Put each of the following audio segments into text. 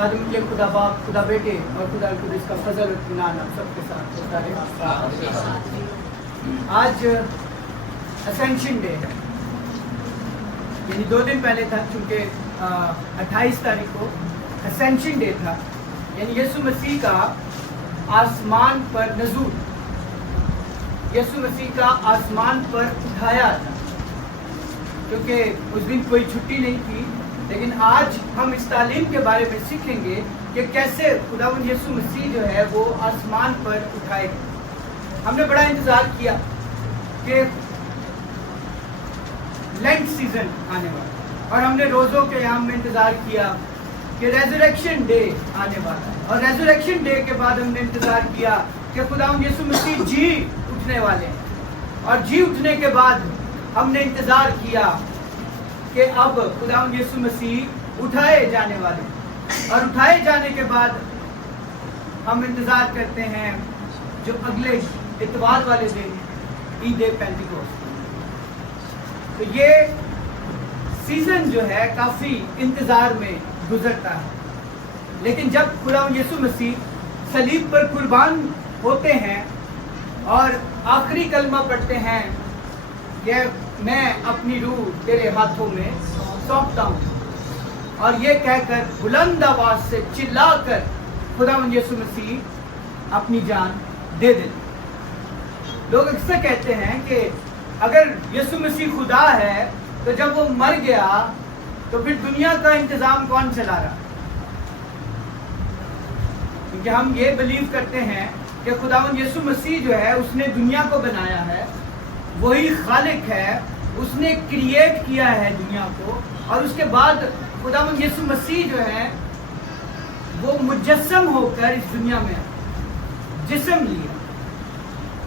खादिम के खुदा बाप, खुदा बेटे और खुदा कुदस का फजल और इत्मीनान आप सबके साथ होता रहे। आज असेंशन डे है, यानी 2 दिन पहले था, चूँकि 28 तारीख को असेंशन डे था, यानी यीशु मसीह का आसमान पर नज़ूल, यीशु मसीह का आसमान पर उठाया था, क्योंकि उस दिन कोई छुट्टी नहीं थी। लेकिन आज हम इस तालीम के बारे में सीखेंगे कि कैसे खुदावंद यीशु मसीह जो है वो आसमान पर उठाए गए। हमने बड़ा इंतज़ार किया कि लेंट सीजन आने वाला, और हमने रोज़ों के याम में इंतज़ार किया कि रेज़रेक्शन डे आने वाला है, और रेज़रेक्शन डे के बाद हमने इंतज़ार किया कि खुदावंद यीशु मसीह जी उठने वाले हैं, और जी उठने के बाद हमने इंतज़ार किया कि अब खुदावंद यीशु मसीह उठाए जाने वाले हैं, और उठाए जाने के बाद हम इंतज़ार करते हैं जो अगले इतवार वाले दिन ईद पेंटिकोस्ट। तो ये सीज़न जो है काफ़ी इंतज़ार में गुजरता है, लेकिन जब खुदावंद यीशु मसीह सलीब पर कुर्बान होते हैं और आखिरी कलमा पढ़ते हैं कि मैं अपनी रूह तेरे हाथों में सौंपता हूँ, और ये कहकर बुलंद आवाज़ से चिल्लाकर खुदावंद यीशु मसीह अपनी जान दे देते। लोग अक्सर कहते हैं कि अगर यीशु मसीह खुदा है तो जब वो मर गया तो फिर दुनिया का इंतज़ाम कौन चला रहा? क्योंकि हम ये बिलीव करते हैं कि खुदावंद यीशु मसीह जो है उसने दुनिया को बनाया है, वही खालिक है, उसने क्रिएट किया है दुनिया को, और उसके बाद खुदावंद यीशु मसीह जो है वो मुजस्सम होकर इस दुनिया में जिस्म लिया।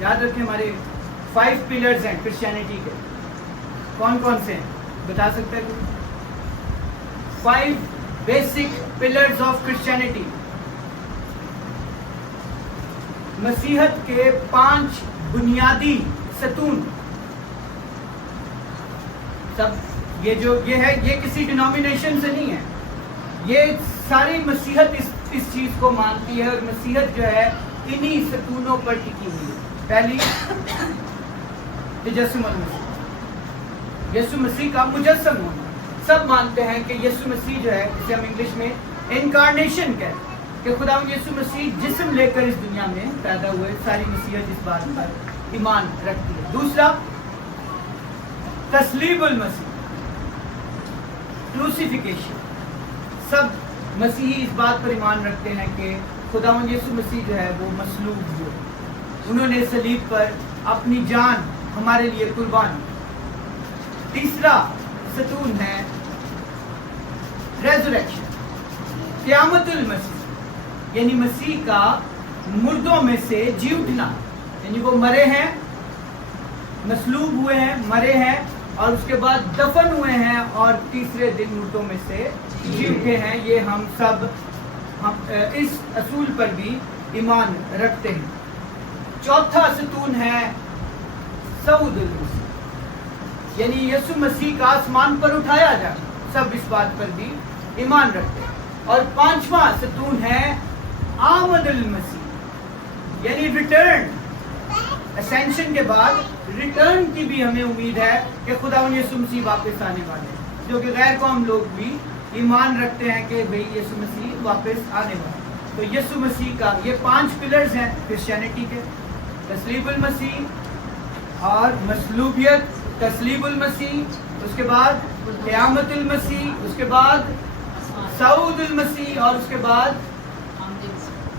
याद रखें, हमारे 5 पिलर्स हैं क्रिश्चियनिटी के, कौन कौन से हैं बता सकते हैं? 5 बेसिक पिलर्स ऑफ क्रिश्चियनिटी, मसीहत के 5 बुनियादी सतून। सब ये किसी डिनोमिनेशन से नहीं है, ये सारी मसीहत इस चीज़ को मानती है, और मसीहत जो है इन्हीं सतूनों पर टिकी हुई है। पहली, तजस्सुम मसीह, यीशु मसीह का मुजस्सम होना। सब मानते हैं कि यीशु मसीह जो है, जिसे हम इंग्लिश में इनकारनेशन कहते हैं, कि खुदावंद यीशु मसीह जिस्म लेकर इस दुनिया में पैदा हुए। सारी मसीहत इस बात पर ईमान रखती है। दूसरा, तस्लीबुल मसीह, क्रूसिफिकेशन। सब मसीही इस बात पर ईमान रखते हैं कि खुदावंद यीशु मसीह जो है वो मसलूब हुए, उन्होंने सलीब पर अपनी जान हमारे लिए कुर्बान की। तीसरा सतून है रेज़रेक्शन, क़यामतुल मसीह, यानी मसीह का मुर्दों में से जी उठना, यानी वो मरे हैं, मसलूब हुए हैं, मरे हैं, और उसके बाद दफन हुए हैं, और तीसरे दिन मुर्दों में से जी उठे हैं। ये हम सब इस असूल पर भी ईमान रखते हैं। चौथा सतून है सऊदुल मसीह, यानी यीशु मसीह का आसमान पर उठाया जाना। सब इस बात पर भी ईमान रखते हैं। और 5वां सतून है आमदुल मसीह, यानी रिटर्न। असेंशन के बाद रिटर्न की भी हमें उम्मीद है कि खुदावंद यीशु मसीह वापस आने वाले हैं, जो कि गैर कौम लोग भी ईमान रखते हैं कि भाई यीशु मसीह वापस आने वाले हैं। तो यीशु मसीह का ये 5 पिलर्स हैं क्रिश्चियनिटी के, तस्लीबुल मसीह और मसलूबियत, तस्लीबुल मसीह, उसके बाद क़यामतुल मसीह, उसके बाद सऊदुल मसीह, और उसके बाद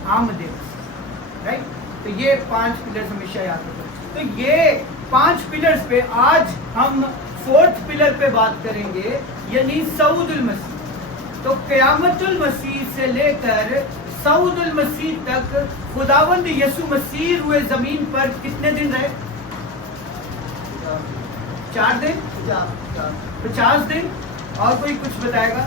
आमदे मसीह। राइट? तो ये 5 पिलर्स हमेशा याद रखें। तो ये 5 पिलर्स पे आज हम 4th पिलर पे बात करेंगे, यानी सऊदुल मसीह। तो क़यामतुल मसीह से लेकर सऊदुल मसीह तक खुदावंद यीशु मसीह हुए ज़मीन पर कितने दिन रहे? 4 दिन, 50 दिन, और कोई कुछ बताएगा?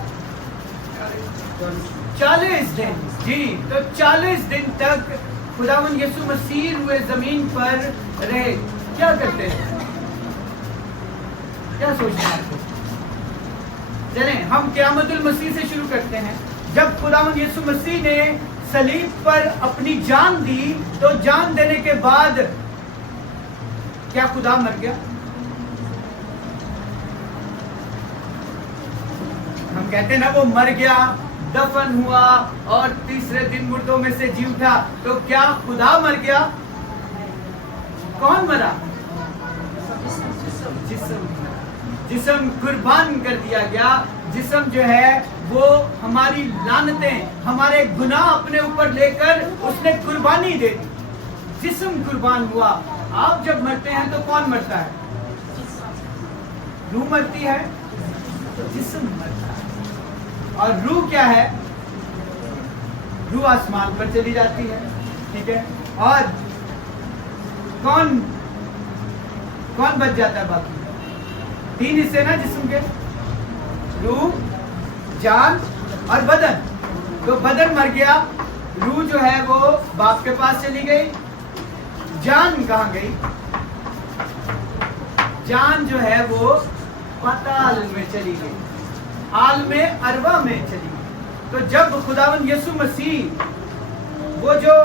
40 दिन। जी, तो 40 दिन तक खुदावंद यीशु मसीह हुए ज़मीन पर रहे। क्या करते हैं? क्या सोचते हैं? चलें हम क़यामतुल मसीह से शुरू करते हैं। जब खुदावंद यीशु मसीह ने सलीब पर अपनी जान दी, तो जान देने के बाद क्या खुदा मर गया? हम कहते हैं ना वो मर गया, दफन हुआ और तीसरे दिन मुर्दों में से जी उठा। तो क्या खुदा मर गया? कौन मरा? जिस्म कुर्बान कर दिया गया। जिस्म जो है वो हमारी लानतें, हमारे गुनाह अपने ऊपर लेकर उसने कुर्बानी दे दी। जिस्म कुर्बान हुआ। आप जब मरते हैं तो कौन मरता है? रूह मरती है, तो जिस्म मरता है। और रूह क्या है? रूह आसमान पर चली जाती है, ठीक है। और कौन बच जाता है? बाकी 3 हिस्से ना जिस्म के, रूह, जान और बदन। तो बदन मर गया, रूह जो है वो बाप के पास चली गई। जान कहाँ गई? जान जो है वो पाताल में चली गई, आलमे अरवा में चली गई। तो जब खुदावंद यीशु मसीह वो जो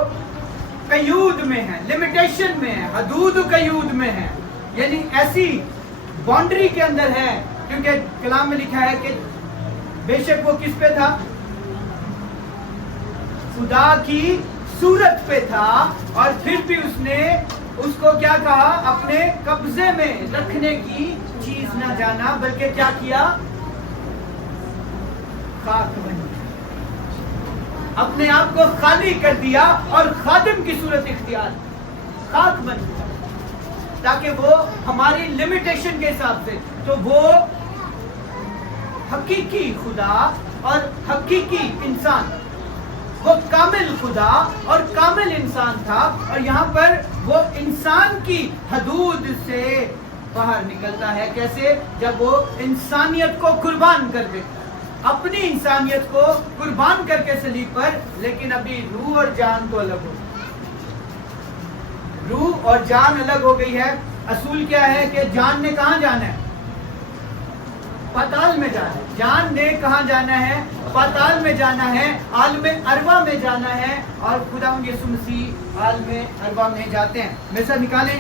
कयूद में है, लिमिटेशन में है, हदूद कयूद में है, यानी ऐसी बाउंड्री के अंदर है, क्योंकि कलाम में लिखा है कि बेशक वो किस पे था? खुदा की सूरत पे था, और फिर भी उसने उसको क्या कहा? अपने कब्जे में रखने की चीज ना जाना, बल्कि क्या किया? खाक बन गया, अपने आप को खाली कर दिया और खादिम की सूरत इख्तियार, खाक बन गया, ताकि वो हमारी लिमिटेशन के हिसाब से, तो वो हकीकी खुदा और हकीकी इंसान, वो कामिल खुदा और कामिल इंसान था। और यहाँ पर वो इंसान की हदूद से बाहर निकलता है। कैसे? जब वो इंसानियत को कुर्बान कर देता है, अपनी इंसानियत को कुर्बान करके सलीब पर। लेकिन अभी रूह और जान तो अलग हो गई, रूह और जान अलग हो गई है। असूल क्या है कि जान ने कहाँ जाना है? पाताल में जाना है। जान ने कहाँ जाना है? पाताल में जाना है, आलमे अरवा में जाना है। और खुदावंद यीशु मसीह आलमे अरवा में जाते हैं। मेरे साथ निकालें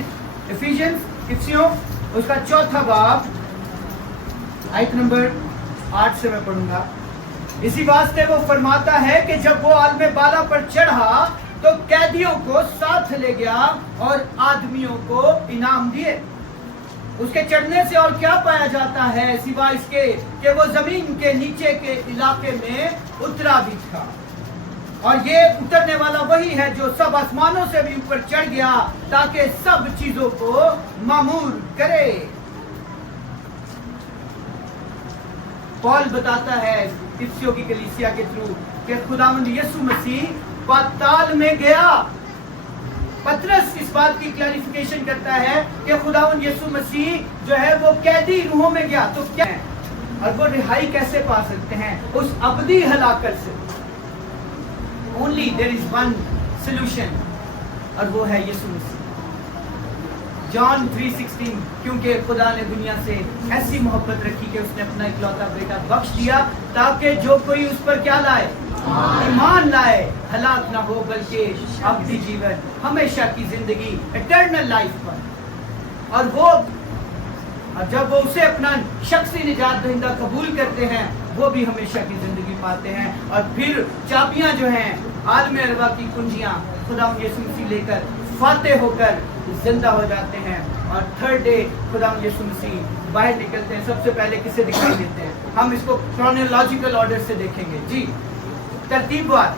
इफिसियों उसका 4 बाब, आयत नंबर 8 से मैं पढ़ूंगा। इसी वास्ते वो फरमाता है कि जब वो आलमे बाला पर चढ़ा तो कैदियों को साथ ले गया और आदमियों को इनाम दिए। उसके चढ़ने से और क्या पाया जाता है सिवा इसके कि वो जमीन के नीचे के इलाके में उतरा भी था। और ये उतरने वाला वही है जो सब आसमानों से भी ऊपर चढ़ गया, ताकि सब चीजों को मामूर करे। पौल बताता है इफिसियों की कलीसिया के थ्रू कि खुदावंद यीशु मसीह पाताल में गया। पतरस इस बात की क्लैरिफिकेशन करता है कि खुदावंद यीशु मसीह जो है वो कैदी रूहों में गया। तो क्या है? और वो रिहाई कैसे पा सकते हैं उस अबदी हलाकत से? Only there is one solution, और वो है यीशु मसीह। जॉन 3:16, क्योंकि खुदा ने दुनिया से ऐसी मोहब्बत रखी कि उसने अपना इकलौता बेटा बख्श दिया, ताकि जो कोई उस पर क्या लाए? ईमान लाए, हलाक ना हो बल्कि अबदी जीवन, हमेशा की जिंदगी, इटर्नल लाइफ पर। और जब वो उसे अपना शख्सी निजात दहिंदा कबूल करते हैं, वो भी हमेशा की जिंदगी पाते हैं। और फिर चाबियां जो हैं, आलमे अरवा की कुंजियां खुदा यीशु मसीह लेकर फाते होकर जिंदा हो जाते हैं। और थर्ड डे खुदा यीशु मसीह बाहर निकलते हैं। सबसे पहले किसे दिखाई देते हैं? हम इसको क्रोनोलॉजिकल ऑर्डर से देखेंगे जी, तरतीबवार।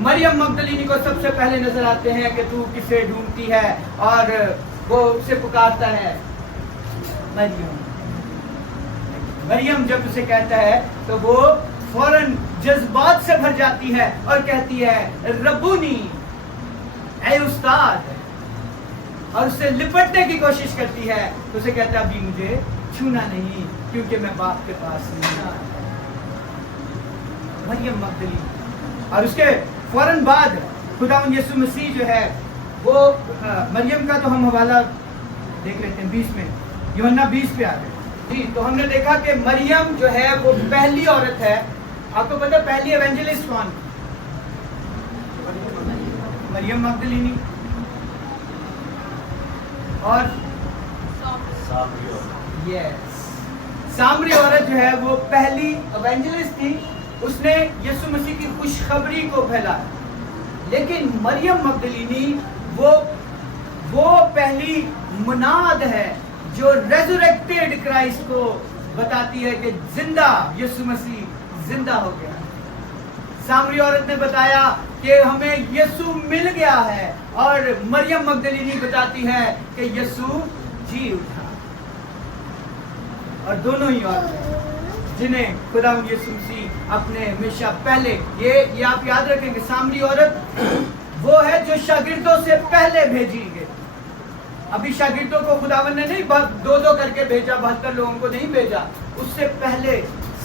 मरियम मगदलीनी को सबसे पहले नजर आते हैं कि तू किसे ढूंढती है, और वो उसे पुकारता है मरियम। मरियम जब उसे कहता है तो वो फौरन जज्बात से भर जाती है और कहती है रब्बूनी, ऐ उस्ताद, और उससे लिपटने की कोशिश करती है। तो उसे कहता है अभी मुझे छूना नहीं, क्योंकि मैं बाप के पास नहीं आया। मरियम मगदलीनी। और उसके फौरन बाद खुदावंद यीशु मसीह जो है वो मरियम का तो हम हवाला देख लेते हैं 20 में, यूहन्ना 20 पे आते हैं जी। तो हमने देखा कि मरियम जो है वो पहली औरत है आपको पता है पहली एवेंजलिस्ट कौन? मरियम मगदलीनी। और यस, सामरी औरत जो है वो पहली एवेंजलिस्ट थी, उसने यीशु मसीह की खुशखबरी को फैलाया। लेकिन मरियम मगदलीनी वो पहली मुनाद है जो रेजरेक्टेड क्राइस्ट को बताती है कि जिंदा यीशु मसीह जिंदा हो गया। सामरी औरत ने बताया कि हमें यीशु मिल गया है, और मरियम मगदलीनी बताती है कि यीशु जी उठा। और दोनों ही औरतें जिन्हें खुदा यीशु मसीह अपने हमेशा पहले, ये आप याद रखेंगे, सामरी औरत वो है जो शागिर्दों से पहले भेजी गई। अभी शागिर्दों को खुदावन ने नहीं दो करके भेजा, 72 लोगों को नहीं भेजा, उससे पहले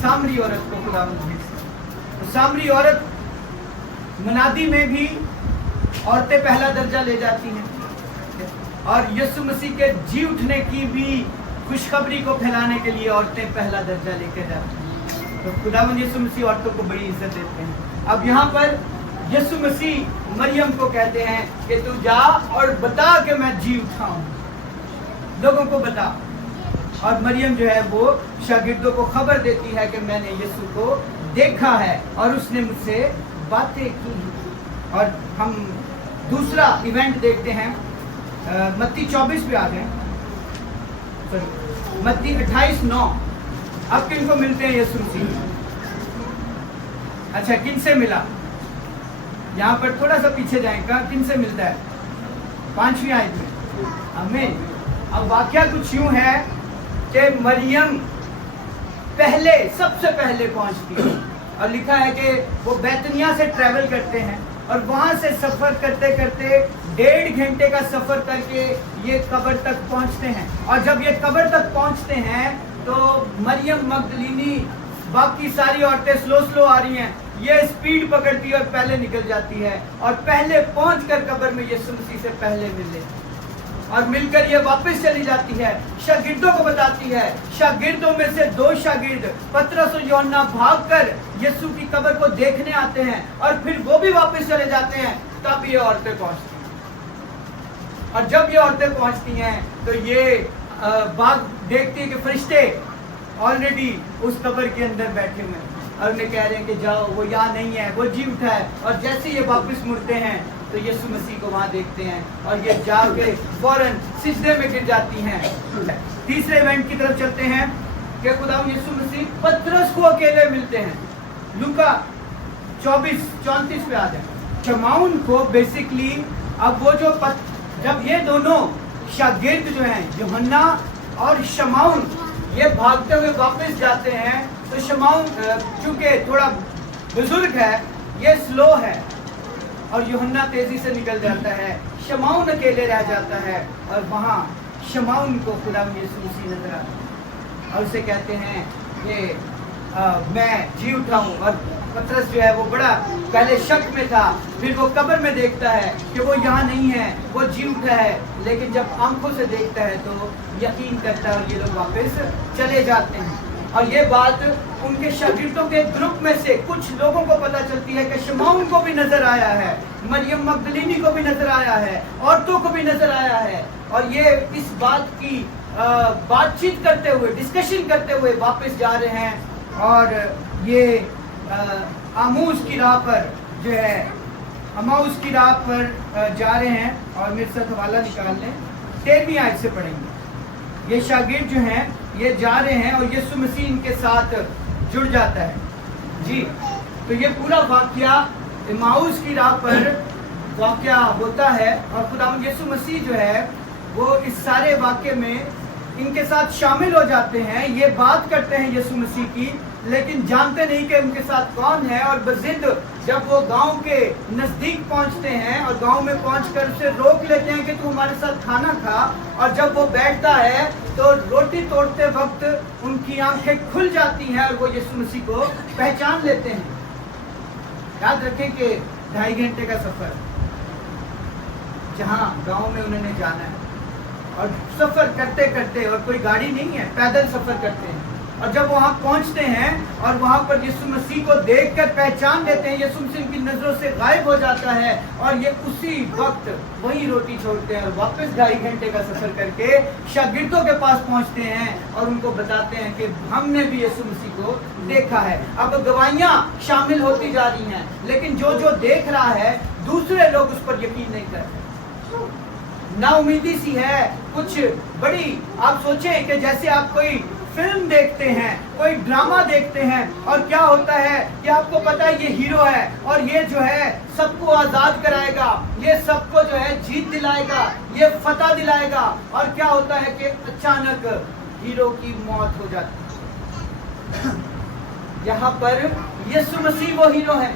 सामरी औरत को खुदावन ने भेजा। तो सामरी औरत मनादी में भी औरतें पहला दर्जा ले जाती हैं, और यीशु मसीह के जी उठने की भी खुशखबरी को फैलाने के लिए औरतें पहला दर्जा लेकर जाती हैं। तो खुदावन यीशु मसीह औरतों को बड़ी इज्जत देते हैं। अब यहाँ पर यीशु मसीह मरियम को कहते हैं कि तू जा और बता कि मैं जी उठा हूं, लोगों को बता। और मरियम जो है वो शागिर्दों को खबर देती है कि मैंने यीशु को देखा है और उसने मुझसे बातें की। और हम दूसरा इवेंट देखते हैं, मत्ती 24 पे आ गए, मत्ती 28:9। अब किन को मिलते हैं यीशु मसीह? अच्छा, किन से मिला? यहाँ पर थोड़ा सा पीछे जाएगा, किन से मिलता है? 5वीं आयत में। आमीन। अब वाकया कुछ यूं है कि मरियम पहले, सबसे पहले पहुंचती है, और लिखा है कि वो बैतनिया से ट्रैवल करते हैं, और वहां से सफर करते करते 1.5 घंटे का सफर करके ये कब्र तक पहुंचते हैं। और जब ये कब्र तक पहुंचते हैं तो मरियम मगदलीनी, बाकी सारी औरतें स्लो आ रही हैं, ये स्पीड पकड़ती है और पहले निकल जाती है, और पहले पहुंचकर कब्र में यीशु मसीह से पहले मिल लेती है, और मिलकर ये वापस चली जाती है, शागिर्दों को बताती है। शागिर्दों में से 2 शागिर्द पतरस और यूहन्ना भागकर यीशु की कब्र को देखने आते हैं, और फिर वो भी वापस चले जाते हैं। तब ये औरतें पहुंचती हैं, और जब ये औरतें पहुंचती हैं तो ये बात देखती है कि फरिश्ते ऑलरेडी उस कब्र के अंदर बैठे हुए हैं, और उन्हें कह रहे हैं कि जाओ, वो यहाँ नहीं है, वो जी उठा है। और जैसे ये वापस मुड़ते हैं तो यीशु मसीह को वहां देखते हैं, और ये जाके फौरन सिजदे में गिर जाती हैं। तीसरे इवेंट की तरफ चलते हैं कि खुदा यीशु मसीह पतरस को अकेले मिलते हैं। लूका 24:34 पे आ जाए। शमाउन को बेसिकली, अब वो जो जब ये दोनों शागिर्द जो हैं, यूहन्ना और शमाउन, ये भागते हुए वापस जाते हैं, तो शमाउन चूंकि थोड़ा बुजुर्ग है, ये स्लो है, और यूहन्ना तेजी से निकल जाता है, शमाउन अकेले रह जाता है। और वहाँ शमाउन को खुदा यीशु मसीह नजर आता है, और उसे कहते हैं कि मैं जी उठा हूँ। और पतरस जो है वो बड़ा पहले शक में था, फिर वो कब्र में देखता है कि वो यहाँ नहीं है, वो जी उठा है, लेकिन जब आंखों से देखता है तो यकीन करता है, और ये लोग वापस चले जाते हैं। और ये बात उनके शागिर्दों के ग्रुप में से कुछ लोगों को पता चलती है कि शमाउन को भी नजर आया है, मरियम मगदलीनी को भी नजर आया है, औरतों को भी नजर आया है। और ये इस बात की बातचीत करते हुए, डिस्कशन करते हुए वापस जा रहे हैं, और ये आमूस की राह पर जो है, अमाउस की राह पर जा रहे हैं। और मेरे साथ हवाला निकाल लें, 13वीं आयत से पढ़ेंगे। ये शागिर्द जो हैं ये जा रहे हैं, और यीशु मसीह इनके साथ जुड़ जाता है जी। तो ये पूरा वाकया अमाउस की राह पर वाकया होता है, और खुदावंद यीशु मसीह जो है वो इस सारे वाकये में इनके साथ शामिल हो जाते हैं। ये बात करते हैं यीशु मसीह की, लेकिन जानते नहीं कि उनके साथ कौन है। और बजिद जब वो गांव के नजदीक पहुंचते हैं, और गांव में पहुंचकर उसे रोक लेते हैं कि तू हमारे साथ खाना खा, और जब वो बैठता है तो रोटी तोड़ते वक्त उनकी आंखें खुल जाती हैं, और वो यीशु मसीह को पहचान लेते हैं। याद रखें कि 2.5 घंटे का सफर, जहां गांव में उन्होंने जाना है, और सफर करते करते, और कोई गाड़ी नहीं है, पैदल सफर करते हैं, और जब वहां पहुंचते हैं और वहां पर यीशु मसीह को देखकर पहचान लेते हैं, यीशु मसीह उनकी नजरों से गायब हो जाता है और ये उसी वक्त वही रोटी छोड़ते हैं और वापस 2.5 घंटे का सफर करके शागिर्दों के पास पहुंचते हैं और उनको बताते हैं कि हमने भी यीशु मसीह को देखा है। अब गवाहियां शामिल होती जा रही हैं, लेकिन जो जो देख रहा है दूसरे लोग उस पर यकीन नहीं कर रहे। ना उम्मीदी सी है कुछ बड़ी। आप सोचें कि जैसे आप कोई फिल्म देखते हैं, कोई ड्रामा देखते हैं और क्या होता है कि आपको पता है ये हीरो है और ये जो है सबको आजाद कराएगा, ये सबको जो है जीत दिलाएगा, ये फतह दिलाएगा, और क्या होता है कि अचानक हीरो की मौत हो जाती है। यहाँ पर यीशु मसीह वो हीरो है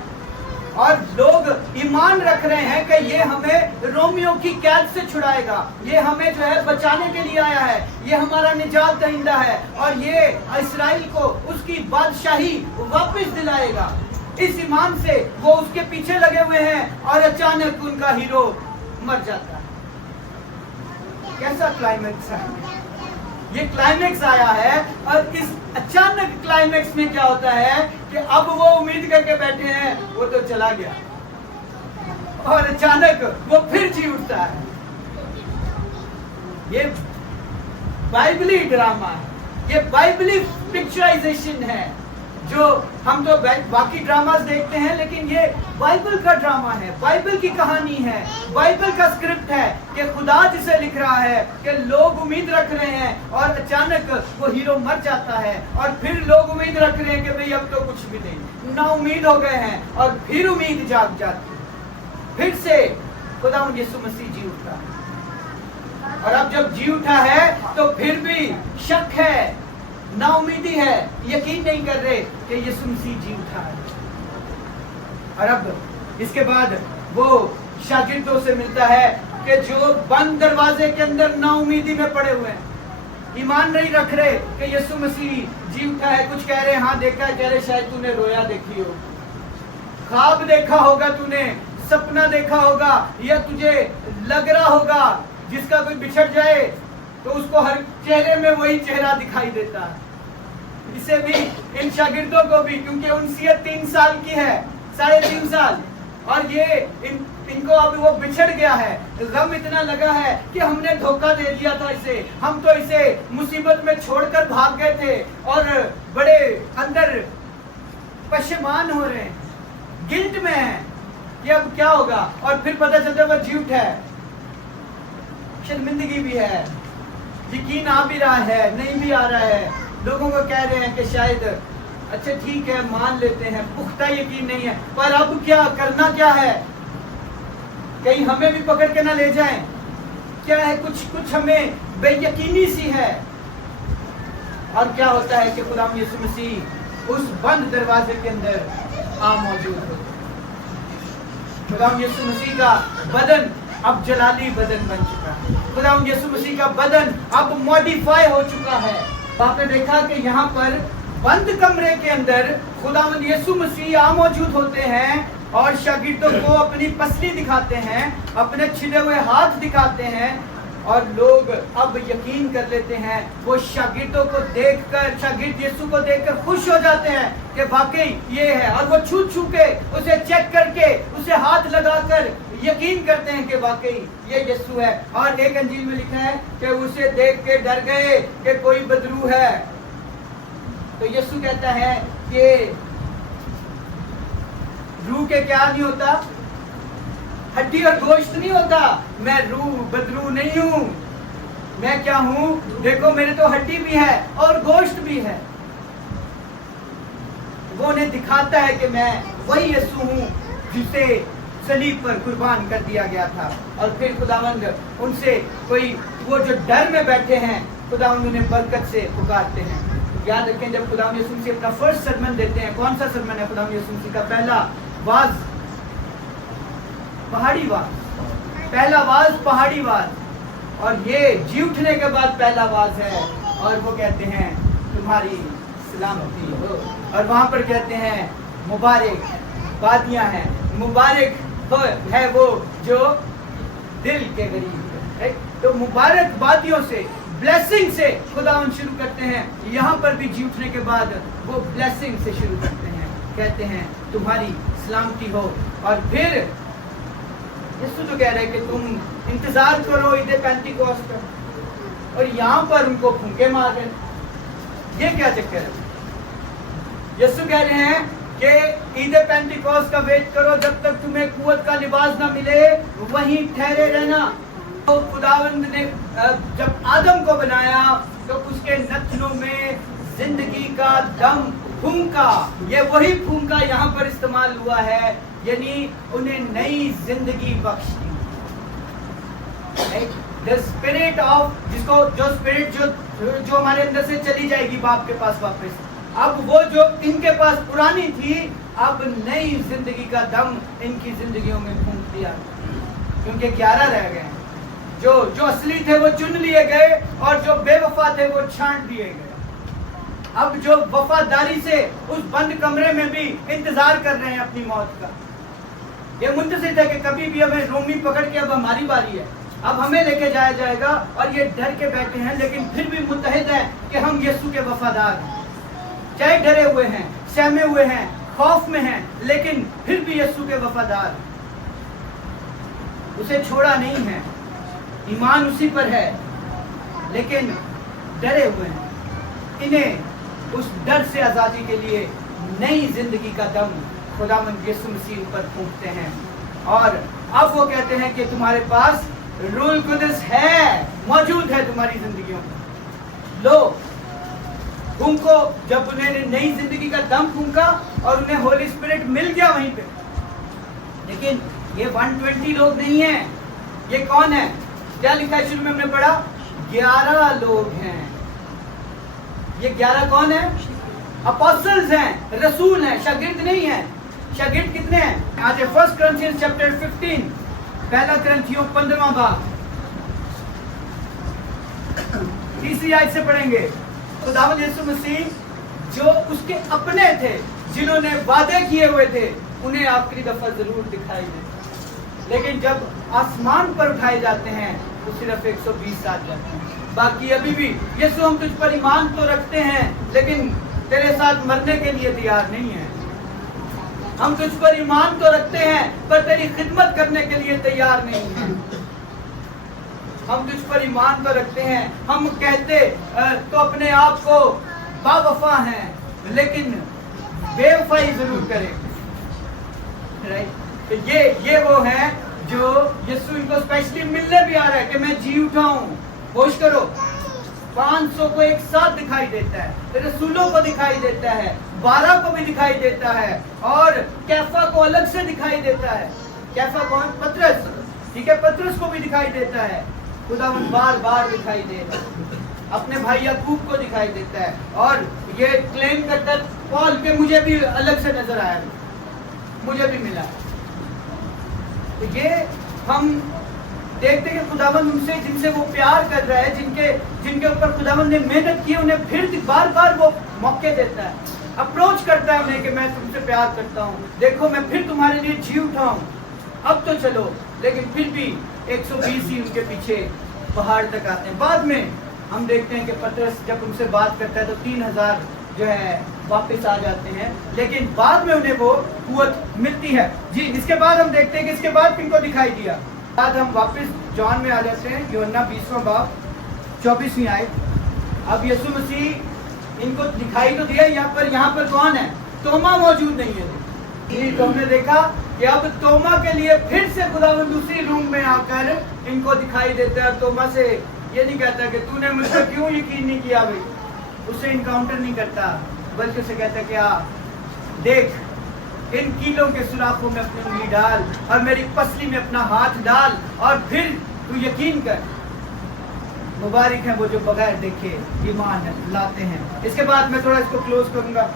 और लोग ईमान रख रहे हैं कि ये हमें रोमियो की कैद से छुड़ाएगा, ये हमें जो है बचाने के लिए आया है, ये हमारा निजात दहिंदा है और ये इस्राएल को उसकी बादशाही वापस दिलाएगा। इस ईमान से वो उसके पीछे लगे हुए हैं और अचानक उनका हीरो मर जाता है। कैसा क्लाइमेक्स है ये? क्लाइमेक्स आया है और इस अचानक क्लाइमेक्स में क्या होता है कि अब वो उम्मीद करके बैठे हैं, वो तो चला गया और अचानक वो फिर जी उठता है। ये बाइबली ड्रामा है, ये बाइबली पिक्चराइजेशन है। जो हम तो बाकी ड्रामास देखते हैं, लेकिन ये बाइबल का ड्रामा है, बाइबल की कहानी है, बाइबल का स्क्रिप्ट है कि खुदा जिसे लिख रहा है कि लोग उम्मीद रख रहे हैं और अचानक वो हीरो मर जाता है और फिर लोग उम्मीद रख रहे हैं कि भाई अब तो कुछ भी नहीं, ना उम्मीद हो गए हैं और फिर उम्मीद जाग जाती है। फिर से खुदा यीशु मसीह जी उठा और अब जब जी उठा है तो फिर भी शक है, ना उम्मीदी है, यकीन नहीं कर रहे कि यीशु मसीह जी उठा है। और अब इसके बाद वो शागिर्दों से मिलता है कि जो बंद दरवाजे के अंदर ना उम्मीदी में पड़े हुए हैं, ईमान नहीं रख रहे कि यीशु मसीह जी उठा है। कुछ कह रहे हाँ देखा है, कह रहे शायद तूने रोया देखी हो, ख्वाब देखा होगा, तूने सपना देखा होगा, या तुझे लग रहा होगा जिसका कोई बिछड़ जाए तो उसको हर चेहरे में वही चेहरा दिखाई देता है। इसे भी, इन शागिर्दों को भी, क्योंकि उनसियत 3 साल की है, 3.5 साल, और ये इनको अब वो बिछड़ गया है, गम इतना लगा है कि हमने धोखा दे दिया था इसे, हम तो इसे मुसीबत में छोड़कर भाग गए थे और बड़े अंदर पशेमान हो रहे हैं, गिल्ट में हैं कि अब क्या होगा। और फिर पता चलता है वो झूठ है, शर्मिंदगी भी है, यकीन आ भी रहा है, नहीं भी आ रहा है। लोगों को कह रहे हैं कि शायद अच्छा ठीक है मान लेते हैं, पुख्ता यकीन नहीं है, पर अब क्या करना क्या है, कहीं हमें भी पकड़ के ना ले जाएं, क्या है, कुछ हमें बेयकीनी सी है। और क्या होता है कि खुदा यीशु मसीह उस बंद दरवाजे के अंदर आ मौजूद हो। खुदा यीशु मसीह का बदन अब जलाली बदन बन चुका है, खुदा यीशु मसीह का बदन अब मॉडिफाई हो चुका है। आपने देखा कि यहाँ पर बंद कमरे के अंदर खुदावंद यीशु मसीह आ मौजूद होते हैं और शागिर्दों को अपनी पसली दिखाते हैं, अपने छिले हुए हाथ दिखाते हैं और लोग अब यकीन कर लेते हैं। वो शागिर्दों को देखकर, शागिर्द यीशु को देखकर खुश हो जाते हैं कि वाकई ये है, और वो छू छू के उसे चेक करके उसे हाथ लगाकर यकीन करते हैं कि वाकई ये यीशु है। और एक अंजील में लिखा है कि उसे देख के डर गए कि कोई बदरू है। तो यीशु कहता है कि रूह के क्या नहीं होता, हड्डी और गोश्त नहीं होता, मैं रूह बदरू नहीं हूं, मैं क्या हूं, देखो मेरे तो हड्डी भी है और गोश्त भी है। वो उन्हें दिखाता है कि मैं वही यीशु हूं जिसे सलीब पर कुर्बान कर दिया गया था। और फिर खुदावंद उनसे कोई, वो जो डर में बैठे हैं, खुदावंद उन्हें बरकत से पुकारते हैं। याद रखें जब खुदावंद यीशु मसीह अपना फर्स्ट सरमन देते हैं, कौन सा सरमन है खुदावंद यीशु मसीह का? पहला वाज, पहाड़ी वाज, पहला वाज पहाड़ी वाज, और ये जी उठने के बाद पहला वाज है। और वो कहते हैं तुम्हारी सलामती हो, और वहां पर कहते हैं मुबारक वादियां हैं, मुबारक है वो जो दिल के गरीब है। तो मुबारक वादियों से, ब्लेसिंग से खुदावन शुरू करते हैं, यहाँ पर भी जी उठने के बाद वो ब्लेसिंग से शुरू करते हैं, कहते हैं तुम्हारी सलामती हो। और फिर यीशु जो कह रहे हैं कि तुम इंतजार करो ईद पेंटिकोस्ट का, और यहाँ पर उनको फूंके मार रहे हैं। ये क्या चक्कर है? यीशु कह रहे हैं कि ईद पेंटिकोस्ट का वेट करो, जब तक तुम्हें कुव्वत का लिबास ना मिले वहीं ठहरे रहना। तो खुदावंद ने जब आदम को बनाया तो उसके नथनों में जिंदगी का दम फूंका, ये वही फूंका यहाँ पर इस्तेमाल हुआ है, यानी उन्हें नई जिंदगी बख्श दी। The spirit of जिसको जो स्पिरिट जो हमारे अंदर से चली जाएगी बाप के पास वापस, अब वो जो इनके पास पुरानी थी, अब नई जिंदगी का दम इनकी जिंदगियों में फूंक दिया, क्योंकि 11 रह गए। जो असली थे वो चुन लिए गए और जो बेवफा थे वो छांट दिए गए। अब जो वफादारी से उस बंद कमरे में भी इंतजार कर रहे हैं अपनी मौत का, ये मुंतज़िर है कि कभी भी हमें रोमी पकड़ के अब हमारी बारी है, अब हमें लेके जाया जाएगा, और ये डर के बैठे हैं, लेकिन फिर भी मुत्तहिद है कि हम यीशु के वफादार हैं। चाहे डरे हुए हैं, सहमे हुए हैं, खौफ में हैं, लेकिन फिर भी यीशु के वफादार, उसे छोड़ा नहीं है, ईमान उसी पर है, लेकिन डरे हुए हैं। इन्हें उस डर से आजादी के लिए नई जिंदगी का दम खुदावंद यीशु मसीह पर फूंकते हैं। और अब वो कहते हैं कि तुम्हारे पास रूह कुदस है, मौजूद है तुम्हारी जिंदगियों में, लो उनको। जब उन्हें नई जिंदगी का दम फूंका और उन्हें होली स्पिरिट मिल गया वहीं पे, लेकिन ये 120 लोग नहीं हैं। ये कौन है? क्या लिखा है शुरू में हमने पढ़ा? 11 लोग हैं। ये 11 कौन है? अपोस्टल्स हैं, रसूल हैं, शागिर्द नहीं हैं। शागिर्द कितने हैं? आज 1 Corinthians chapter 15, पहला ग्रंथियों 15वां बाब, तीसरी आयत से पढ़ेंगे। खुदावंद यीशु मसीह जो उसके अपने थे, जिन्होंने वादे किए हुए थे, उन्हें आखिरी दफा जरूर दिखाई दे, लेकिन जब आसमान पर उठाए जाते हैं तो सिर्फ 120 साथ जाते हैं। बाकी अभी भी यीशु हम तुझ पर ईमान तो रखते हैं, लेकिन तेरे साथ मरने के लिए तैयार नहीं है। हम तुझ पर ईमान तो रखते हैं, पर तेरी खिदमत करने के लिए तैयार नहीं है। हम तुझ पर ईमान तो रखते हैं, हम कहते तो अपने आप को बावफा हैं, लेकिन बेवफाई जरूर करेंगे। राइट? ये वो है जो यीशु इनको स्पेशली मिलने भी आ रहा है कि मैं जी उठा हूँ। होश करो, 500 को एक साथ दिखाई देता है, रसूलों को दिखाई देता है, 12 को भी दिखाई देता है, और कैफा को अलग से दिखाई देता है। कैफा कौन? पतरस, ठीक है, पतरस को भी दिखाई देता है। खुदावंद बार बार दिखाई दे रहा है, अपने भाई याकूब को दिखाई देता है, और ये क्लेम करता है पॉल के मुझे भी अलग से नजर आया, मुझे भी मिला। तो ये हम देखते हैं कि खुदावंद उनसे जिनसे वो प्यार कर रहा है, जिनके ऊपर खुदावंद ने मेहनत की, उन्हें फिर बार बार वो मौके देता है, अप्रोच करता है उन्हें कि मैं तुमसे प्यार करता हूँ, देखो मैं फिर तुम्हारे लिए जी उठा हूँ, अब तो चलो। लेकिन फिर भी 120 ही उनके पीछे पहाड़ तक आते हैं। बाद में हम देखते हैं कि पतरस जब उनसे बात करता है तो 3000 जो है वापस आ जाते हैं, लेकिन बाद में उन्हें वो कुव्वत मिलती है। जी, इसके बाद हम देखते हैं कि इसके बाद किनको दिखाई दिया। बाद हम वापस जॉन में आ जाते हैं, यूहन्ना 20वां बाब 24वीं आयत। अब यीशु मसीह इनको दिखाई तो दिया, यहाँ पर कौन है? तोमा मौजूद नहीं है। तो हमने देखा कि अब तोमा के लिए फिर से खुदावंद दूसरी रूम में आकर इनको दिखाई देता है। तोमा से ये नहीं कहता कि तूने मुझ पर क्यों यकीन नहीं किया, भाई उसे इनकाउंटर नहीं करता, बल्कि उसे कहता है कि देख इन कीलों के सुराखों में अपनी उंगली डाल और मेरी पसली में अपना हाथ डाल और फिर तू यकीन कर। मुबारक है वो जो बगैर देखे ईमान लाते हैं। इसके बाद मैं थोड़ा इसको क्लोज करूंगा।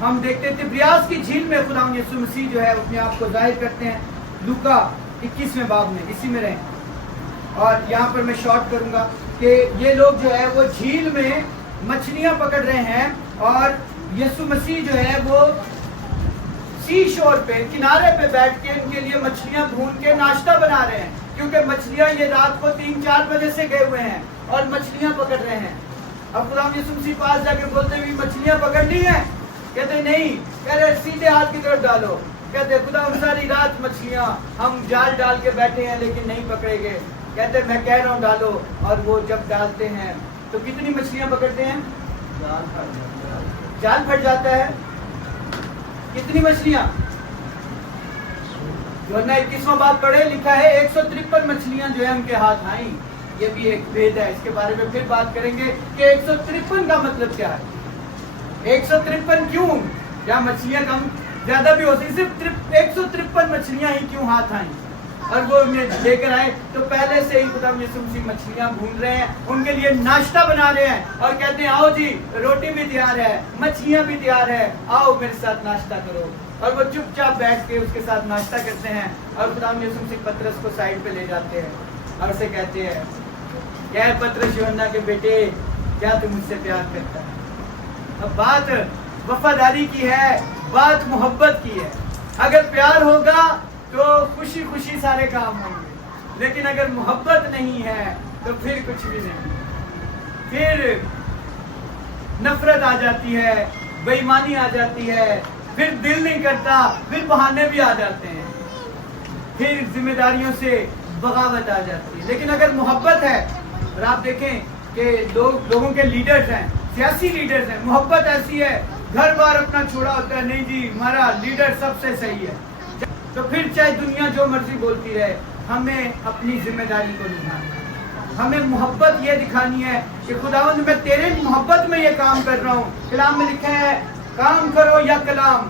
हम देखते थे तिब्रियास की झील में खुदावंद यीशु मसीह जो है अपने आप को जाहिर करते हैं। लूका 21वें बाब में, इसी में रहें। और यहाँ पर मैं शॉर्ट करूंगा कि ये लोग जो है वो झील में मछलियां पकड़ रहे हैं और यीशु मसीह जो है वो सी शोर पे, किनारे पे बैठ के उनके लिए मछलियां भून के नाश्ता बना रहे हैं। क्योंकि मछलियां ये रात को 3-4 बजे से गए हुए हैं और मछलियां पकड़ रहे हैं। अब खुदा यीशु मसीह पास जाके बोलते भी मछलियां पकड़नी है, कहते नहीं, कह रहे सीधे हाथ की तरफ डालो। कहते खुदा सारी रात मछलियां हम जाल डाल के बैठे हैं लेकिन नहीं पकड़े गए। कहते मैं कह रहा हूँ डालो, और वो जब डालते हैं तो कितनी मछलियां पकड़ते हैं? जाल फट जाता है। कितनी मछलियां? यूहन्ना 21वां बाब पढ़े, लिखा है 153 मछलियां जो है उनके हाथ आई। ये भी एक भेद है, इसके बारे में फिर बात करेंगे कि 153 का मतलब क्या है। 153 क्यों? क्या मछलियां कम ज्यादा भी होती, सिर्फ 153 मछलियां ही क्यों हाथ आई? और वो उन्हें लेकर आए तो पहले से ही खुदा यीशु मसीह मछलियां भून रहे हैं, उनके लिए नाश्ता बना रहे हैं और कहते हैं आओ जी, रोटी भी तैयार है, मछलियां भी तैयार है, आओ मेरे साथ नाश्ता करो। और वो चुपचाप बैठ के उसके साथ नाश्ता करते हैं और खुदा यीशु मसीह पतरस को साइड पे ले जाते हैं और उसे कहते हैं, क्या पतरस यूहन्ना के बेटे, क्या तू मुझसे प्यार करता है? अब बात वफादारी की है, बात मोहब्बत की है। अगर प्यार होगा तो खुशी खुशी सारे काम होंगे, लेकिन अगर मोहब्बत नहीं है तो फिर कुछ भी नहीं, फिर नफरत आ जाती है, बेईमानी आ जाती है, फिर दिल नहीं करता, फिर बहाने भी आ जाते हैं, फिर जिम्मेदारियों से बगावत आ जाती है। लेकिन अगर मोहब्बत है, और आप देखें कि लोगों के लीडर्स हैं, सियासी लीडर्स हैं, मोहब्बत ऐसी है, घर बार अपना छोड़ा होता है, नहीं जी हमारा लीडर सबसे सही है, तो फिर चाहे दुनिया जो मर्जी बोलती रहे, हमें अपनी जिम्मेदारी को निभाना है। हमें मोहब्बत ये दिखानी है कि खुदावंद मैं तेरे मोहब्बत में ये काम कर रहा हूँ। कलाम में लिखा है, काम करो या कलाम,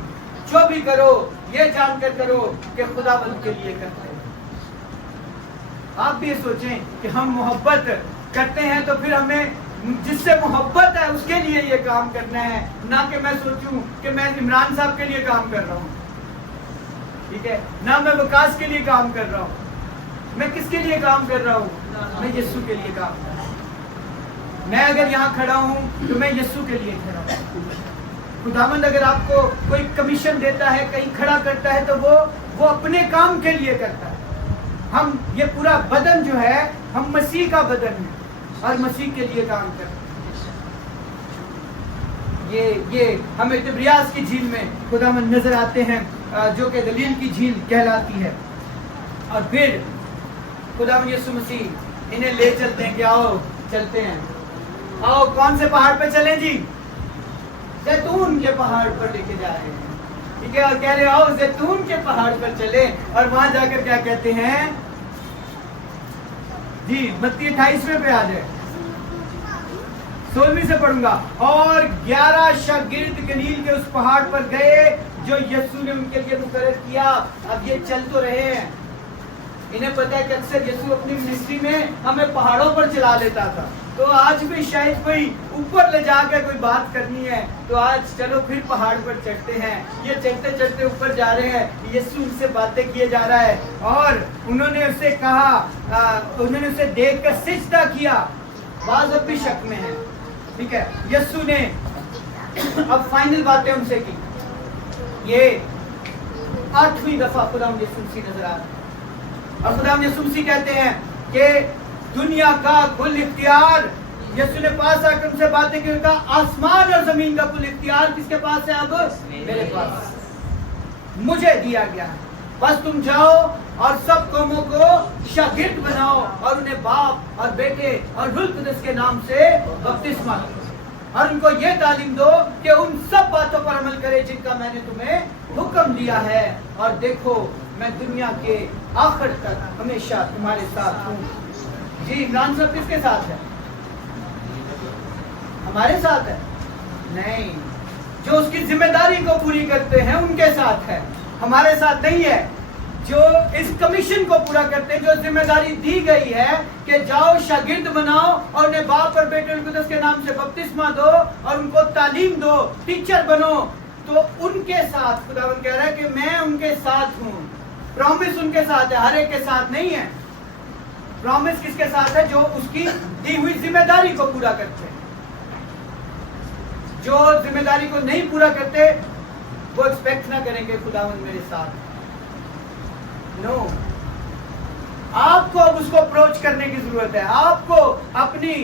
जो भी करो ये जानकर करो कि खुदावंद के लिए करते हैं। आप भी ये सोचें कि हम मोहब्बत करते हैं तो फिर हमें जिससे मोहब्बत है उसके लिए ये काम करना है, ना कि मैं सोचूं कि मैं इमरान साहब के लिए काम कर रहा हूँ, ठीक है, ना मैं विकास के लिए काम कर रहा हूँ। मैं किसके लिए काम कर रहा हूँ? मैं यीशु के लिए काम कर रहा हूँ। मैं अगर यहाँ खड़ा हूँ तो मैं यीशु के लिए खड़ा हूँ। खुदावंद अगर आपको कोई कमीशन देता है, कहीं खड़ा करता है, तो वो अपने काम के लिए करता है। हम ये पूरा बदन जो है, हम मसीह का बदन है और मसीह के लिए काम करते हैं। ये हमें तिब्रियास की झील में खुदावंद नजर आते हैं, जो कि गलील की झील कहलाती है। और फिर खुदावंद यीशु मसीह इन्हें ले चलते हैं कि आओ चलते हैं, आओ कौन से पहाड़ पे चलें जी? जैतून के पहाड़ पर लेके जा रहे हैं, ठीक है, और कह रहे आओ जैतून के पहाड़ पर चले। और वहां जाकर क्या कहते हैं जी? मत्ती 28वें पे आ जाए, 16वीं से पढ़ूंगा। और 11 शागिर्द गलील के उस पहाड़ पर गए जो यीशु ने उनके लिए मुकर्रर किया। अब ये चल तो रहे हैं, इन्हें पता है कि अक्सर यीशु अपनी मिनिस्ट्री में हमें पहाड़ों पर चला लेता था, तो आज भी शायद कोई ऊपर ले जाकर कोई बात करनी है तो आज चलो फिर पहाड़ पर चढ़ते हैं। ये चढ़ते चढ़ते ऊपर जा रहे हैं, यीशु उनसे बातें किए जा रहा है और उन्होंने उससे कहा, उन्होंने उसे देखकर सिजदा किया। बाज अब भी शक में है, ठीक है। यीशु ने अब फाइनल बातें उनसे की। ये 8वीं दफा खुदावंद यीशु मसीह नजर आ रहा है और खुदावंद यीशु मसीह कहते हैं कि दुनिया का कुल इख्तियार, यीशु ने पास आकर उनसे बातें की, कहा आसमान और जमीन का कुल इख्तियार किसके पास है? अब मेरे पास, मुझे दिया गया है। बस तुम जाओ और सब कौमों को शागिर्द बनाओ और उन्हें बाप और बेटे और रूह कुदस के नाम से बपतिस्मा दो और उनको ये तालीम दो कि उन सब बातों पर अमल करे जिनका मैंने तुम्हें हुक्म दिया है, और देखो मैं दुनिया के आखिर तक हमेशा तुम्हारे साथ हूँ। जी इमरान साहब किसके साथ है? हमारे साथ है? नहीं, जो उसकी जिम्मेदारी को पूरी करते हैं उनके साथ है, हमारे साथ नहीं है। जो इस कमीशन को पूरा करते हैं, जो जिम्मेदारी दी गई है कि जाओ शागिर्द बनाओ और उन्हें बाप और बेटे और कुदस के नाम से बपतिस्मा दो और उनको तालीम दो, टीचर बनो, तो उनके साथ खुदावंद कह रहा है कि मैं उनके साथ हूँ। प्रॉमिस उनके साथ है, हर एक के साथ नहीं है। प्रॉमिस किसके साथ है? जो उसकी दी हुई जिम्मेदारी को पूरा करते हैं। जो जिम्मेदारी को नहीं पूरा करते वो एक्सपेक्ट ना करेंगे खुदावंद मेरे साथ। नो, آپ کو اب اس کو اپروچ کرنے کی ضرورت ہے, آپ کو اپنی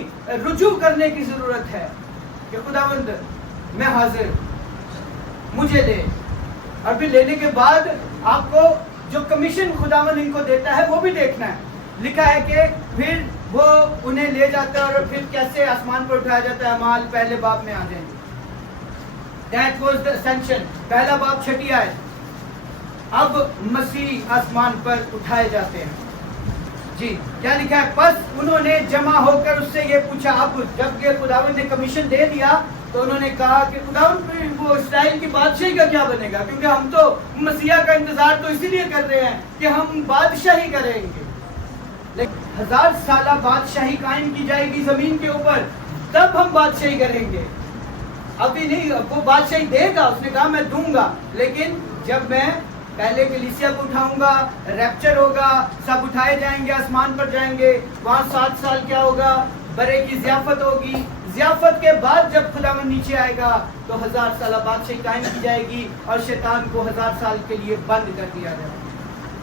رجوع کرنے کی ضرورت ہے کہ خداوند میں حاضر, مجھے دے. اور پھر لینے کے بعد آپ کو جو کمیشن خداوند ان کو دیتا ہے وہ بھی دیکھنا ہے. لکھا ہے کہ پھر وہ انہیں لے جاتا ہے اور پھر کیسے آسمان پر اٹھایا جاتا ہے. مال پہلے باب میں آ جائیں گے. That was the ascension. پہلا باب 6 آیت. اب مسیح آسمان پر اٹھائے جاتے ہیں. جی کیا لکھا ہے؟ پس انہوں نے جمع ہو کر اس سے یہ پوچھا. اب جب یہ خداوند نے کمیشن دے دیا تو انہوں نے کہا کہ خداوند وہ اسرائیل کی بادشاہی کا کیا بنے گا, کیونکہ ہم تو مسیح کا انتظار تو اسی لیے کر رہے ہیں کہ ہم بادشاہی کریں گے. لیکن 1000 سالہ بادشاہی قائم کی جائے گی زمین کے اوپر, تب ہم بادشاہی کریں گے. ابھی نہیں, وہ بادشاہی دے گا, اس نے کہا میں دوں گا, لیکن جب میں پہلے کلیسیا کو اٹھاؤں گا, ریپچر ہوگا, سب اٹھائے جائیں گے, آسمان پر جائیں گے, وہاں 7 سال کیا ہوگا, برے کی ضیافت ہوگی. ضیافت کے بعد جب خداوند نیچے آئے گا تو 1000 سالہ بادشاہی قائم کی جائے گی اور شیطان کو 1000 سال کے لیے بند کر دیا جائے گا.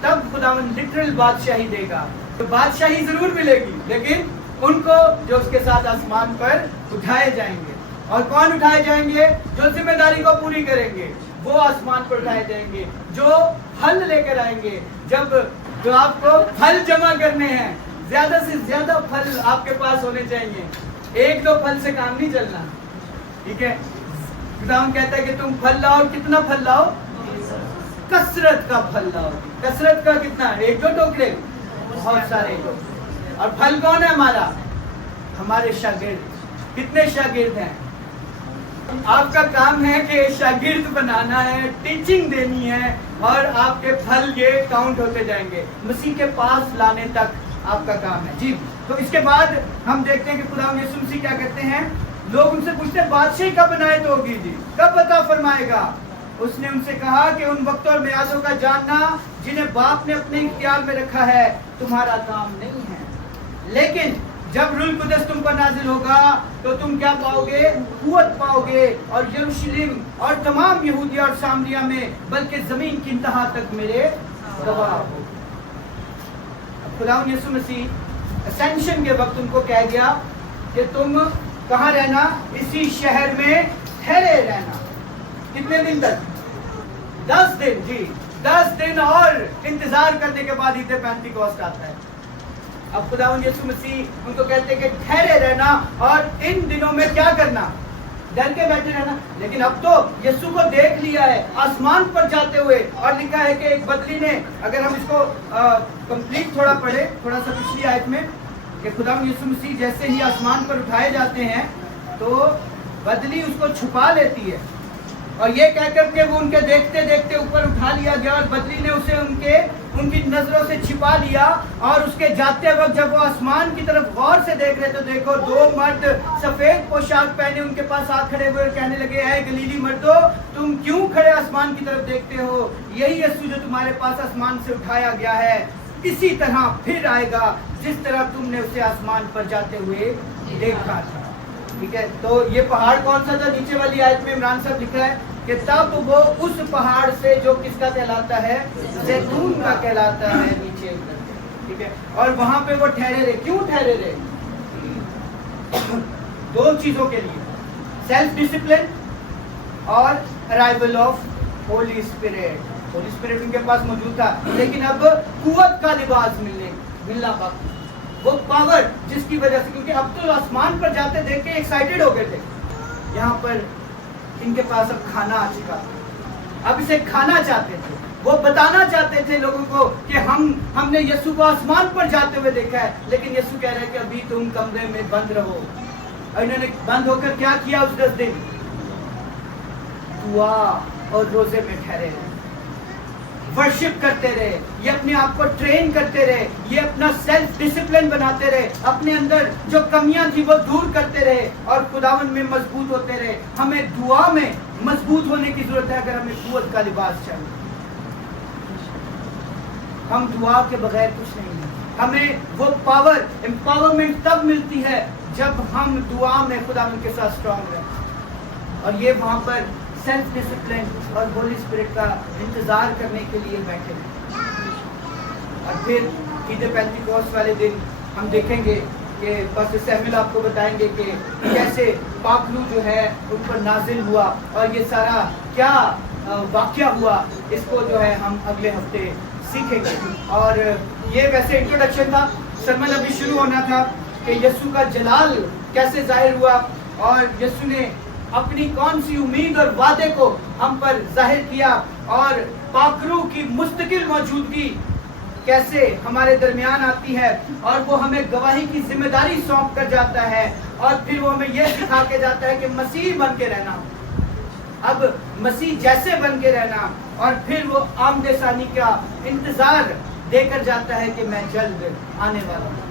تب خداوند لٹرل بادشاہی دے گا. تو بادشاہی ضرور ملے گی, لیکن ان کو جو اس کے ساتھ آسمان پر اٹھائے جائیں گے. اور کون اٹھائے جائیں گے؟ جو ذمہ داری کو پوری کریں گے, وہ آسمان پر اٹھائے جائیں گے. جو پھل لے کر آئیں گے, جو آپ کو پھل جمع کرنے ہیں, زیادہ سے زیادہ پھل آپ کے پاس ہونے چاہیے. 1-2 پھل سے کام نہیں چلنا, ٹھیک ہے. خداوند کہتا ہے کہ تم پھل لاؤ. کتنا پھل لاؤ؟ کثرت کا پھل لاؤ. کثرت کا کتنا؟ 1-2 ٹوکرے, بہت سارے. اور پھل کون ہے ہمارا؟ ہمارے شاگرد. کتنے شاگرد ہیں؟ آپ کا کام ہے کہ شاگرد بنانا ہے, ٹیچنگ دینی ہے, اور آپ کے پھل یہ کاؤنٹ ہوتے جائیں گے مسیح کے پاس لانے تک آپ کا کام ہے. جی تو اس کے بعد ہم دیکھتے ہیں کہ خداوند یسوع مسیح کیا کہتے ہیں. لوگ ان سے پوچھتے ہیں بادشاہی کب عنایت ہوگی, جی کب عطا فرمائے گا؟ اس نے ان سے کہا کہ ان وقتوں اور میعادوں کا جاننا جنہیں باپ نے اپنے اختیار میں رکھا ہے تمہارا کام نہیں ہے. لیکن جب روح القدس تم پر نازل ہوگا تو تم کیا پاؤ گے؟ قوت پاؤ گے, اور یروشلم اور تمام یہودیہ اور سامریہ میں بلکہ زمین کی انتہا تک میرے گواہ ہو. خداوند یسوع مسیح اسینشن کے وقت ان کو کہہ گیا کہ تم کہاں رہنا؟ اسی شہر میں ٹھہرے رہنا. کتنے دن تک؟ 10 دن. جی 10 دن اور انتظار کرنے کے بعد عید پینتیکوسٹ آتا ہے. اب خداوند یسوع مسیح ان کو کہتے ہیں کہ ٹھہرے رہنا, اور ان دنوں میں کیا کرنا؟ ڈر کے بیٹھے رہنا. لیکن اب تو یسوع کو دیکھ لیا ہے آسمان پر جاتے ہوئے, اور لکھا ہے کہ ایک بدلی نے, اگر ہم اس کو کمپلیٹ تھوڑا پڑھے, تھوڑا سا پچھلی آیت میں, کہ خداوند یسوع مسیح جیسے ہی آسمان پر اٹھائے جاتے ہیں تو بدلی اس کو چھپا لیتی ہے, اور یہ کہہ کر کے وہ ان کے دیکھتے دیکھتے اوپر اٹھا لیا گیا, اور بدلی نے اسے ان کی نظروں سے چھپا لیا. اور اس کے جاتے وقت جب وہ آسمان کی طرف غور سے دیکھ رہے تو دیکھو 2 مرد سفید پوشاک پہنے ان کے پاس آ کھڑے ہوئے اور کہنے لگے, اے گلیلی مردو, تم کیوں کھڑے آسمان کی طرف دیکھتے ہو؟ یہی یسوع جو تمہارے پاس آسمان سے اٹھایا گیا ہے اسی طرح پھر آئے گا جس طرح تم نے اسے آسمان پر جاتے ہوئے دیکھا تھا. ٹھیک ہے. تو یہ پہاڑ کون سا تھا؟ نیچے والی آیت میں عمران صاحب لکھا ہے کہ تب وہ اس پہاڑ سے جو کس کا کہلاتا ہے؟ زیتون کا کہلاتا ہے, نیچے. ٹھیک ہے. اور وہاں پہ وہ ٹھہرے رہے. کیوں ٹھہرے رہے؟ 2 چیزوں کے لیے, سیلف ڈسپلن اور arrival of holy spirit. Holy spirit ان کے پاس موجود تھا, لیکن اب قوت کا لباس ملنا باقی, وہ پاور جس کی وجہ سے, کیونکہ اب تو آسمان پر جاتے دیکھ کے ایکسائٹڈ ہو گئے تھے, یہاں پر ان کے پاس اب کھانا آ چکا, اب اسے کھانا چاہتے تھے. وہ بتانا چاہتے تھے لوگوں کو کہ ہم نے یسوع کو آسمان پر جاتے ہوئے دیکھا ہے, لیکن یسوع کہہ رہے کہ ابھی تم کمرے میں بند رہو. اور انہوں نے بند ہو کر کیا کیا؟ اس 10 دن دعا اور روزے میں ٹھہرے رہے, ورشپ کرتے رہے, یہ اپنے آپ کو ٹرین کرتے رہے, یہ اپنا سیلف ڈسپلن بناتے رہے, اپنے اندر جو کمیاں تھی وہ دور کرتے رہے, اور خداوند میں مضبوط ہوتے رہے. ہمیں دعا میں مضبوط ہونے کی ضرورت ہے اگر ہمیں قوت کا لباس چاہیے. ہم دعا کے بغیر کچھ نہیں ہیں. ہمیں وہ پاور, امپاورمنٹ تب ملتی ہے جب ہم دعا میں خداوند کے ساتھ اسٹرانگ رہیں, اور یہ وہاں پر سیلف ڈسپلن اور ہولی اسپرٹ کا انتظار کرنے کے لیے بیٹھے ہیں. اور پھر ईद पेंटिकॉस्ट वाले दिन हम देखेंगे कि पास्टर सैमुअल आपको बताएंगे कि कैसे पाखरू जो है उन पर नाजिल हुआ और ये सारा क्या वाक़या हुआ, इसको जो है हम अगले हफ्ते सीखेंगे। और ये वैसे इंट्रोडक्शन था, सरमन अभी शुरू होना था कि यीशु का जलाल कैसे जाहिर हुआ और यीशु ने अपनी कौन सी उम्मीद और वादे को हम पर जाहिर किया और पाखरू की मुस्तकिल मौजूदगी कैसे हमारे दरमियान आती है और वो हमें गवाही की जिम्मेदारी सौंप कर जाता है और फिर वो हमें यह सिखा के जाता है कि मसीह बन के रहना, अब मसीह जैसे बन के रहना, और फिर वो आमदे सानी का इंतजार देकर जाता है कि मैं जल्द आने वाला हूँ।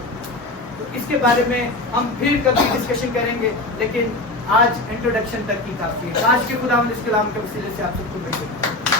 तो इसके बारे में हम फिर कभी डिस्कशन करेंगे, लेकिन आज इंट्रोडक्शन तक ही काफी है। आज के खुदावंद इस कलाम के वसीले से आप सबको भेजें।